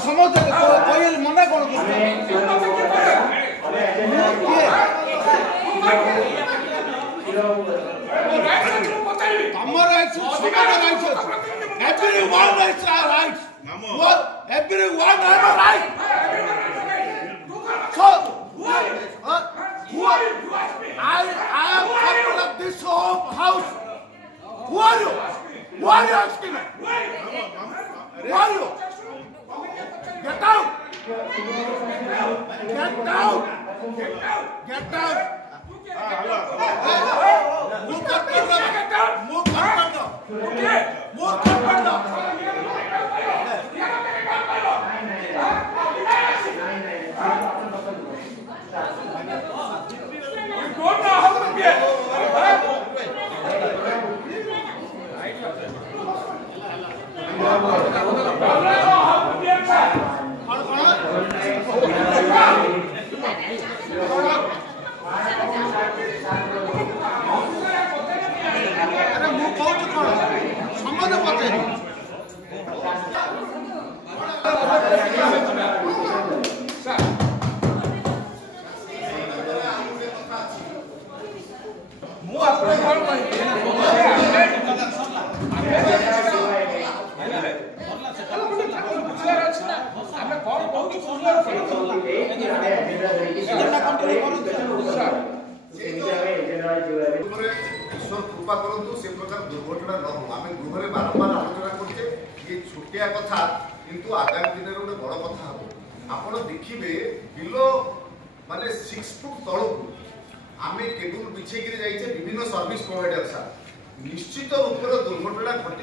ସମସ୍ତେ କହିଲେ ମନା କଣ ତମର rights everyone has rights. Everyone has a right. So I am member of this house. Who are you? Who are you asking me? Who are you? Get out! Get out! Get out! Move कर पड़ना. Move कर पड़ना. Move कर पड़ना. अरे मुझे बहुत कौन संबंध पते मु आपन कौन कृपा करूँ से प्रकार दुर्घटना न हो आम गृह बारंबार आलोचना करछे ये छोटिया कथा किंतु आगामी दिन में गोटे बड़ कथा हम आप देखिए बिलो माने 6 फुट तलू आम केबुल बिछे जाइए विभिन्न सर्विस प्रोवाइडर निश्चित रूप दुर्घटना घटे।